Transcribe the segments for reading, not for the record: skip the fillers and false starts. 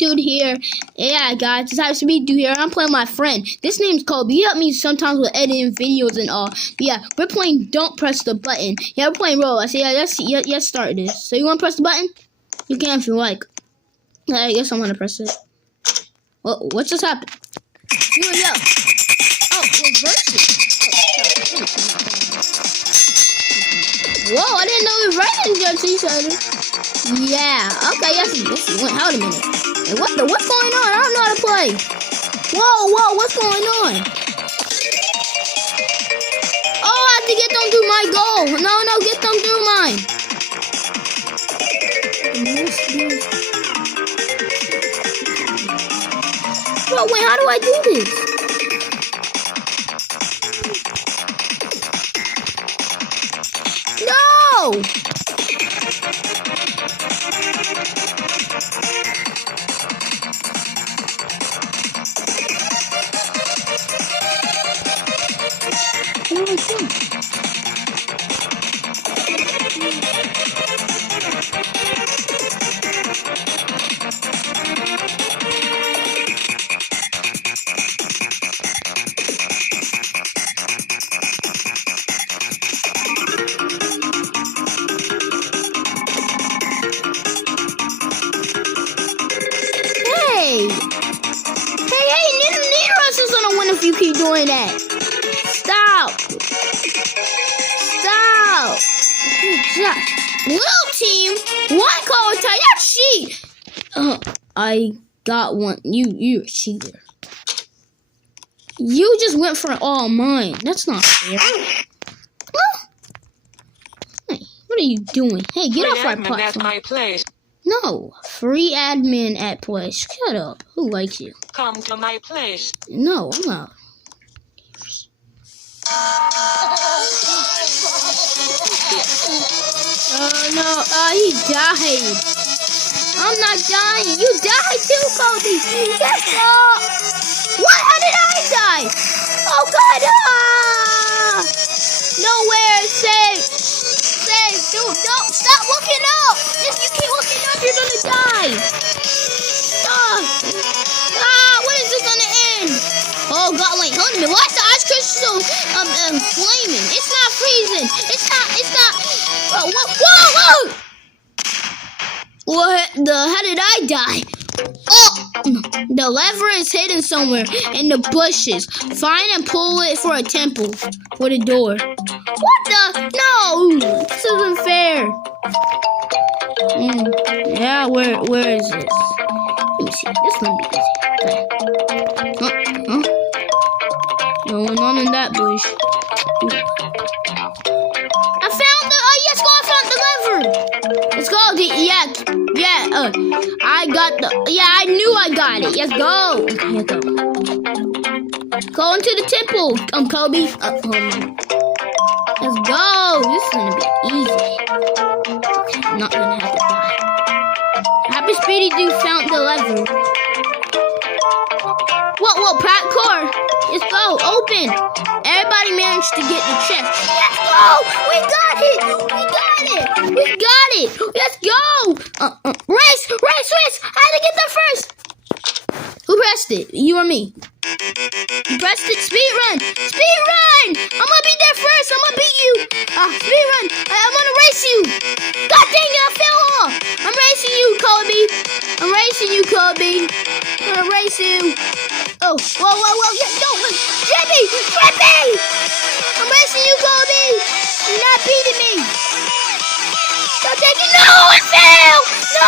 dude here. Yeah, guys, it's HSP dude here. I'm playing my friend. This name's Kobe. He helped me sometimes with editing videos and all. But yeah, we're playing Don't Press the Button. Yeah, we're playing Roblox. Yeah, let's start this. So you want to press the button? You can if you like. I guess I'm gonna press it. What just happened? Yo. Oh, reverse it. Whoa, I didn't know it was right in each other. Yeah, okay, yes. Wait, hold a minute. Hey, what's going on? I don't know how to play. Whoa, what's going on? Oh, I have to get them through my goal. No, get them through mine. Bro, wait, how do I do this? No! What do I do? If you keep doing that. Stop. Good job. Blue team, one color tie. That's cheat. I got one. You're a cheater. You just went for all mine. That's not fair. Hey, what are you doing? Hey, get off our platform. At my place. No, free admin at place. Shut up. Who likes you? Come to my place. No, I'm not. Oh no, he died. I'm not dying. You died too, Cody. Yes, what? How did I die? Oh God! Nowhere safe. Dude, don't stop looking up. If you keep looking up, you're gonna die. Stop. When is this gonna end? Oh God, wait, hold a minute. Why's the ice crystal flaming? It's not freezing. It's not. Whoa! What? How did I die? Oh, the lever is hidden somewhere in the bushes. Find and pull it for a temple for the door. What the? No, this isn't fair. Yeah, where is this? Let me see. This one be easy. Huh? Going on in that bush. I found the lever. Let's go. I got I knew I got it. Let's go. Okay, go. Go into the temple, Kobe. Let's go. This is gonna be easy. Okay, I'm not gonna have to die. Happy Speedy Dude found the lever. Whoa, parkour. Let's go. Open. Everybody managed to get the chest. Let's go. We got it. Let's go. Race. I had to get there first. Who pressed it? You or me? You pressed it. Speed run. I'm gonna be there first. I'm gonna beat you. Speed run. I'm gonna race you. God dang it, I fell off. I'm racing you, Kobe. I'm gonna race you. Oh, whoa. Yeah, no, Jimmy. I'm racing you, Kobe. You're not beating me. Stop taking. No, I failed. No.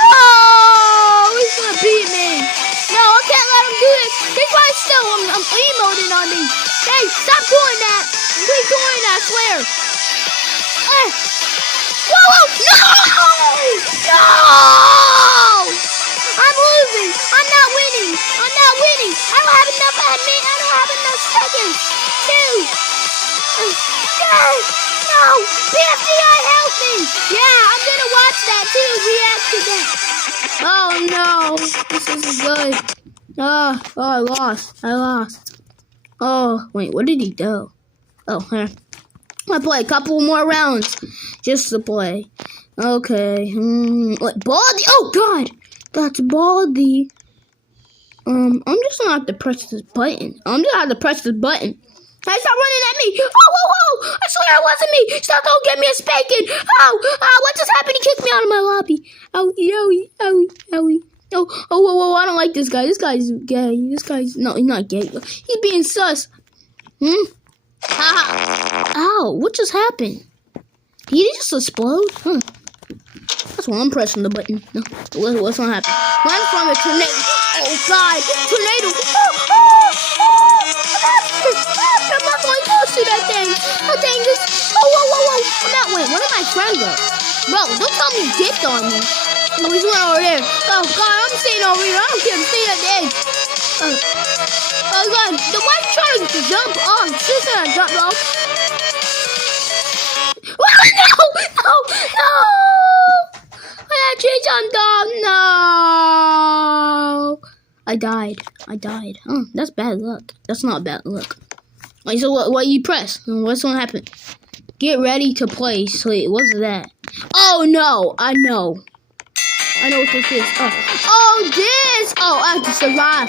Oh, he's gonna beat me. No, I can't let him do this. He's right still. I'm emoting on me. Hey, stop doing that. Quit doing that, I swear. Whoa, no! I'm losing. I'm not winning. I don't have enough admin. I don't have enough seconds. No! BFDI, help me! Yeah, I'm gonna watch that too. React to that. Oh no, this isn't good. Oh, I lost. Oh, wait, what did he do? Oh, here. I'm gonna play a couple more rounds just to play. Okay. What, Baldy? Oh, God. That's Baldy. I'm just gonna have to press this button. Hey, stop running at me. Oh, I swear it wasn't me. Stop, don't get me a spanking. What just happened? He kicked me out of my lobby. Owie. Oh, I don't like this guy. This guy's gay. No, he's not gay. He's being sus. Ow, what just happened? Did he just explode? That's why I'm pressing the button. No, what's gonna happen? Run from a tornado. Oh, God. Tornado. I'm not going close to that thing. That thing just... Whoa. Wait, where did my friend go? Bro, don't tell me he dipped on me. Oh, he's went over there. Oh, God, I'm staying over here. I don't care. I'm staying at the edge. Oh, God. The wife trying to jump off. She's gonna jump off. No! I had trees on top. No! I died. Oh, that's bad luck. That's not bad luck. Wait, so what you press? What's gonna happen? Get ready to play. Wait, what's that? Oh, no. I know what this is. Oh, this! Oh, I have to survive.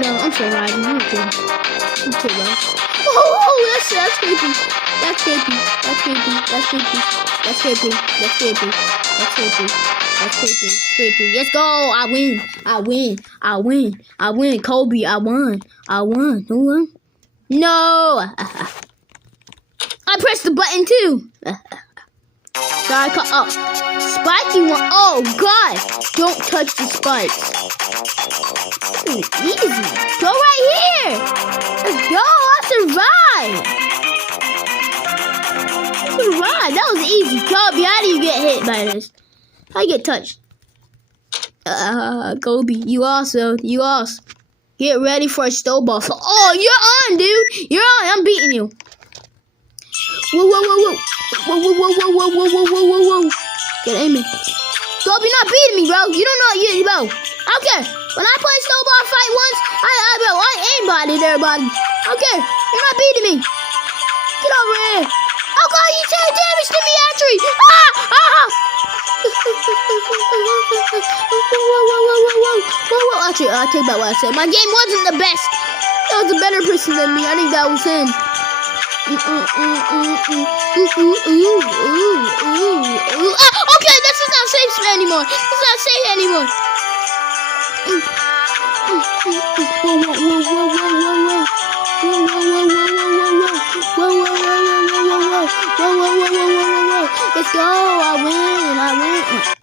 No, I'm surviving. Okay, bro. Oh, that's creepy. That's creepy. Let's go. I win. Kobe, I won. Who won? No. I pressed the button too. Sorry, spiky one. Oh, God. Don't touch the spikes. Ooh, easy. Go right here. Let's go. I survived. That was easy. Kobe, how do you get hit by this? How you get touched? Kobe, you lost. Get ready for a snowball. Oh, you're on, dude. You're on. I'm beating you. Whoa. Get aiming. Kobe, not beating me, bro. You don't know, bro. Okay. When I play snowball fight once, I aimbotted everybody. Okay. You're not beating me. Get over here. Oh, God, you did damage to me, actually. Whoa. Actually, I take back what I said. My game wasn't the best. That was a better person than me. I think that was him. Okay, this is not safe anymore. Let's go. I win.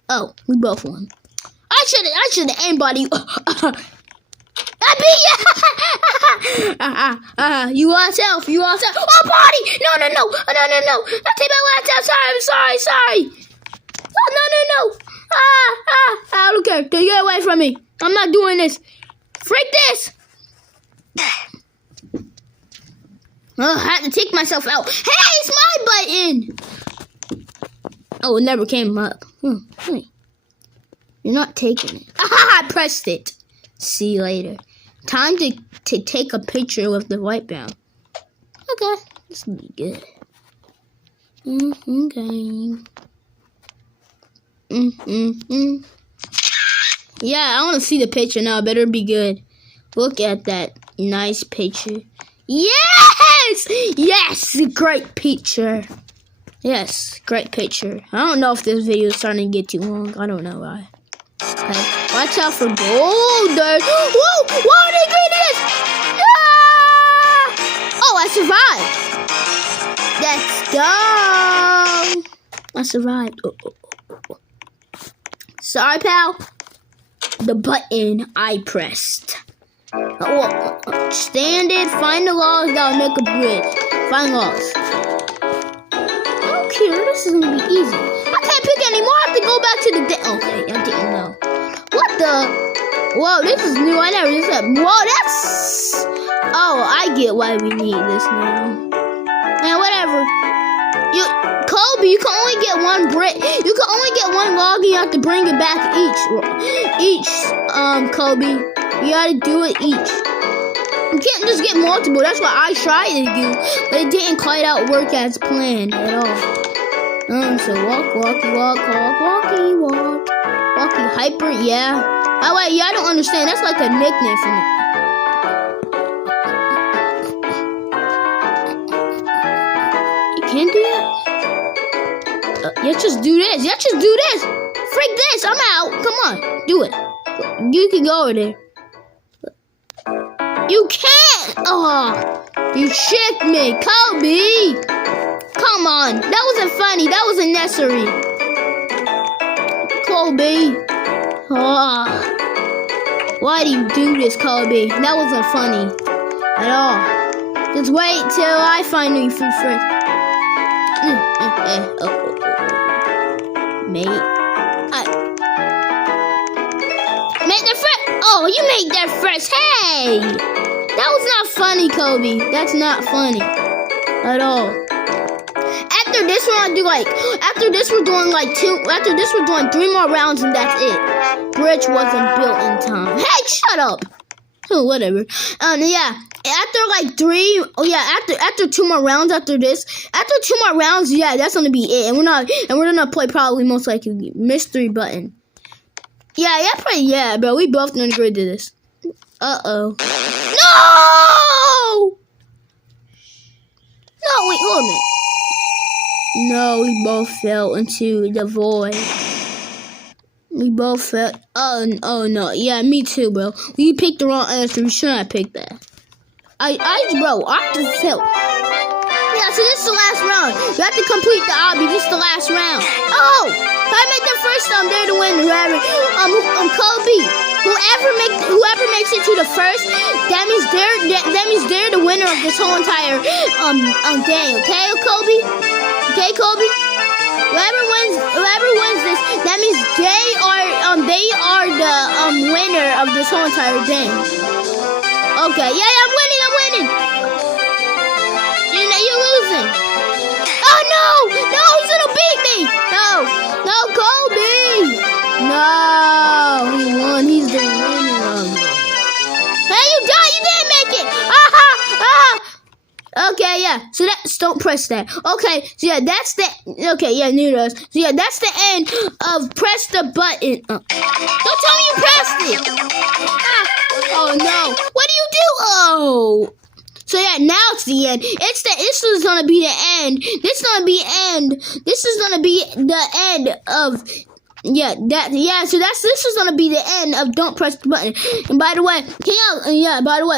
Oh, we both won. I should have aimbotted you. I beat you. You lost self. Oh, body. No. I take my last out. Sorry. No. I don't care. Get away from me. I'm not doing this. Freak this. I had to take myself out. Hey, it's my button. Oh, it never came up. Wait. You're not taking it. I pressed it. See you later. Time to take a picture with the white brown. Okay. This will be good. Okay. Yeah, I want to see the picture now. It better be good. Look at that nice picture. Yes! Great picture. Yes, great picture. I don't know if this video is starting to get too long. I don't know why. Okay, watch out for boulders. Whoa, they created this. Oh, I survived. Let's go. I survived. Sorry, pal. The button I pressed. Stand it, find the logs that'll make a bridge. Find logs. Okay, this is gonna be easy. I can't pick anymore. I have to go back to the okay, I didn't know. What the? Whoa, this is new. I never did that. Whoa, that's... Oh, I get why we need this now. Man, whatever. Kobe, you can only get one brick. You can only get one log and you have to bring it back each, Kobe. You gotta do it each. can't just get multiple. That's what I tried to do, but it didn't quite out work as planned at all. So walk, walkie, walk, walkie, hyper, yeah. Oh wait, yeah, I don't understand. That's like a nickname for me. You can't do that? Yeah, just do this. Yeah, just do this. Freak this. I'm out. Come on, do it. You can go over there. You can't! Oh, you tricked me, Kobe! Come on, that wasn't funny. That wasn't necessary. Kobe. Oh, why do you do this, Kobe? That wasn't funny at all. Just wait till I find you free first. Mate. Make that first. Oh, you made that first. Hey! That was not funny, Kobe. That's not funny at all. After this one, after this we're doing 3 more rounds and that's it. Bridge wasn't built in time. Hey, shut up. Oh, whatever. Yeah. After 2 more rounds after this. After 2 more rounds, yeah, that's gonna be it. And we're gonna play probably most likely mystery button. Yeah, bro. We both gonna agree to this. Uh-oh. No! No, wait, hold a minute. No, we both fell into the void. We both fell. Oh no. Yeah, me too, bro. We picked the wrong answer. We should not pick that. I just fell. Yeah, so this is the last round. You have to complete the obby. This is the last round. Oh! If I make the first time, they're the winner. Kobe. Whoever makes it to the first, that means they're the winner of this whole entire game. Okay, Kobe? Okay, Kobe? Whoever wins this, that means they are the winner of this whole entire game. Okay, yeah, I'm winning. You're losing. Oh no, he's gonna beat me. No, Kobe. No, he won. He's the winner of it. Hey, you died. You didn't make it. Okay, yeah. So don't press that. Okay, so yeah, that's the. Okay, yeah, neither does. So yeah, that's the end of press the button. Don't tell me you pressed it. Oh no. What do you do? Oh. So yeah, now it's the end. This is gonna be the end. This is gonna be the end of. So this is gonna be the end of Don't Press the Button. And by the way,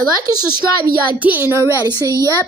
like and subscribe if y'all didn't already. So yep.